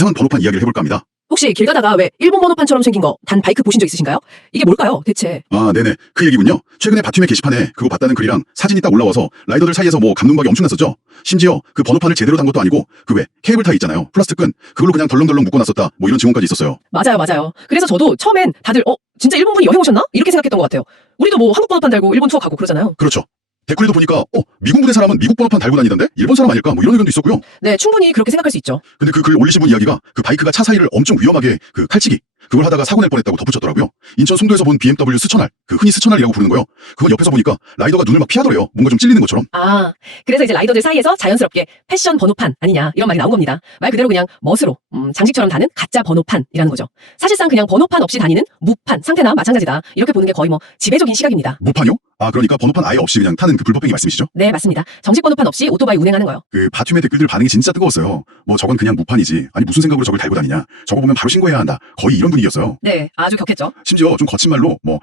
이상한 번호판 이야기를 해볼까 합니다. 혹시 길 가다가 왜 일본 번호판처럼 생긴 거 단 바이크 보신 적 있으신가요? 이게 뭘까요, 대체? 아, 네네. 그 얘기군요. 최근에 바튠의 게시판에 그거 봤다는 글이랑 사진이 딱 올라와서 라이더들 사이에서 뭐 감동박이 엄청났었죠. 심지어 그 번호판을 제대로 단 것도 아니고 그왜 케이블 타이 있잖아요. 플라스틱 끈. 그걸로 그냥 덜렁덜렁 묶어놨었다. 뭐 이런 증언까지 있었어요. 맞아요, 맞아요. 그래서 저도 처음엔 다들 어 진짜 일본 분이 여행 오셨나? 이렇게 생각했던 것 같아요. 우리도 뭐 한국 번호판 달고 일본 투어 가고 그러잖아요. 그렇죠. 댓글에도 보니까 어 미국 부대 사람은 미국 번호판 달고 다니던데 일본 사람 아닐까 뭐 이런 의견도 있었고요. 네, 충분히 그렇게 생각할 수 있죠. 근데 그 글 올리신 분 이야기가 그 바이크가 차 사이를 엄청 위험하게 그 칼치기 그걸 하다가 사고 낼 뻔했다고 덧붙였더라고요. 인천 송도에서 본 BMW 스천알 그 흔히 스천알이라고 부르는 거요. 그건 옆에서 보니까 라이더가 눈을 막 피하더래요. 뭔가 좀 찔리는 것처럼. 아, 그래서 이제 라이더들 사이에서 자연스럽게 패션 번호판 아니냐 이런 말이 나온 겁니다. 말 그대로 그냥 멋으로 음, 장식처럼 다는 가짜 번호판이라는 거죠. 사실상 그냥 번호판 없이 다니는 무판 상태나 마찬가지다. 이렇게 보는 게 거의 뭐 지배적인 시각입니다. 무판요? 아 그러니까 번호판 아예 없이 그냥 타는 그 불법행위 말씀이시죠? 네, 맞습니다. 정식 번호판 없이 오토바이 운행하는 거요. 그 바툼의 댓글들 반응이 진짜 뜨거웠어요. 뭐 저건 그냥 무판이지. 아니 무슨 생각으로 저걸 달고 다니냐. 저거 보면 바로 신고해야 한다. 거의 이런 분위기였어요. 네, 아주 격했죠. 심지어 좀 거친 말로 뭐엑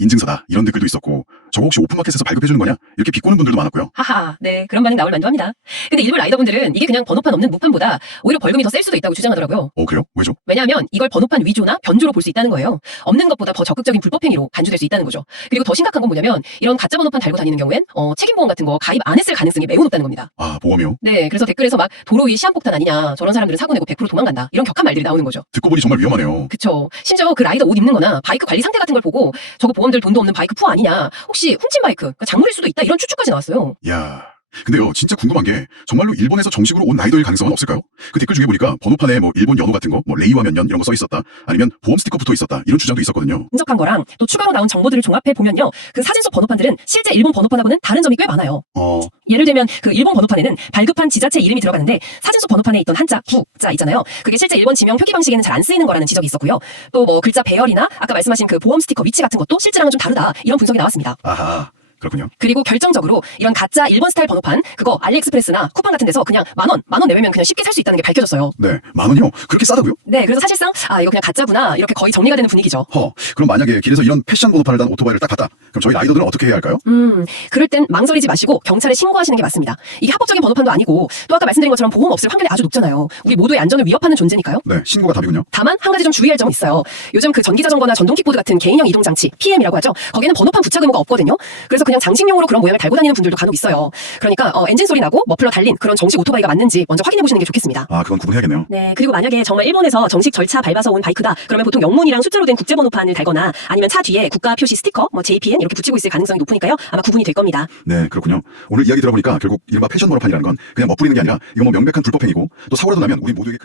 인증서다 이런 댓글도 있었고 저거 혹시 오픈마켓에서 발급해주는 거냐 이렇게 비꼬는 분들도 많았고요. 하하, 네, 그런 반응 나올 만도 합니다. 근데 일부 라이더분들은 이게 그냥 번호판 없는 무판보다 오히려 벌금이 더 셀 수도 있다고 주장하더라고요. 어 그래요? 왜죠? 왜냐하면 이걸 번호판 위조나 변조로 볼 수 있다는 거예요. 없는 것보다 더 적극적인 불법행위로 간주될 수 있다는 거죠. 그리고 더 심각한 건 뭐냐면 이런 가짜 번호판 달고 다니는 경우엔 어, 책임보험 같은 거 가입 안 했을 가능성이 매우 높다는 겁니다. 아 보험이요? 네, 그래서 댓글에서 막 도로 위에 시한폭탄 아니냐, 저런 사람들은 사고 내고 100% 도망간다 이런 격한 말들이 나오는 거죠. 듣고 보니 정말 위험하네요. 그쵸. 심지어 그 라이더 옷 입는 거나 바이크 관리 상태 같은 걸 보고 저거 보험 들 돈도 없는 바이크 푸 아니냐, 혹시 훔친 바이크, 그러니까 작물일 수도 있다 이런 추측까지 나왔어요. 야 근데요 진짜 궁금한 게 정말로 일본에서 정식으로 온 라이더일 가능성은 없을까요? 그 댓글 중에 보니까 번호판에 뭐 일본 연호 같은 거, 뭐 레이와 몇 년 이런 거 써 있었다. 아니면 보험 스티커 붙어 있었다. 이런 주장도 있었거든요. 분석한 거랑 또 추가로 나온 정보들을 종합해 보면요, 그 사진 속 번호판들은 실제 일본 번호판하고는 다른 점이 꽤 많아요. 어 예를 들면 그 일본 번호판에는 발급한 지자체 이름이 들어가는데 사진 속 번호판에 있던 한자 구자 있잖아요. 그게 실제 일본 지명 표기 방식에는 잘 안 쓰이는 거라는 지적이 있었고요. 또 뭐 글자 배열이나 아까 말씀하신 그 보험 스티커 위치 같은 것도 실제랑은 좀 다르다 이런 분석이 나왔습니다. 아하 그렇군요. 그리고 결정적으로 이런 가짜 일본 스타일 번호판 그거 알리익스프레스나 쿠팡 같은 데서 그냥 만 원, 만 원 내면 그냥 쉽게 살 수 있다는 게 밝혀졌어요. 네, 만 원이요? 그렇게 싸다고요? 네, 그래서 사실상 아 이거 그냥 가짜구나 이렇게 거의 정리가 되는 분위기죠. 허, 그럼 만약에 길에서 이런 패션 번호판을 단 오토바이를 딱 봤다. 그럼 저희 라이더들은 어떻게 해야 할까요? 음, 그럴 땐 망설이지 마시고 경찰에 신고하시는 게 맞습니다. 이게 합법적인 번호판도 아니고 또 아까 말씀드린 것처럼 보험 없을 확률이 아주 높잖아요. 우리 모두의 안전을 위협하는 존재니까요. 네, 신고가 답이군요. 다만 한 가지 좀 주의할 점이 있어요. 요즘 그 전기 자전거나 전동 킥보드 같은 개인형 이동 장치 PM이라고 하죠. 거기는 번호판 부착 의무가 없거든요. 그래서 그냥 장식용으로 그런 모양을 달고 다니는 분들도 간혹 있어요. 그러니까 어, 엔진 소리 나고 머플러 달린 그런 정식 오토바이가 맞는지 먼저 확인해 보시는 게 좋겠습니다. 아, 그건 구분해야겠네요. 네, 그리고 만약에 정말 일본에서 정식 절차 밟아서 온 바이크다. 그러면 보통 영문이랑 숫자로 된 국제 번호판을 달거나 아니면 차 뒤에 국가 표시 스티커, 뭐 JPN 이렇게 붙이고 있을 가능성이 높으니까요. 아마 구분이 될 겁니다. 네, 그렇군요. 오늘 이야기 들어보니까 결국 이른바 패션 번호판이라는 건 그냥 멋부리는 게 아니라 이거 뭐 명백한 불법행위고 또 사고라도 나면 우리 모두에게 큰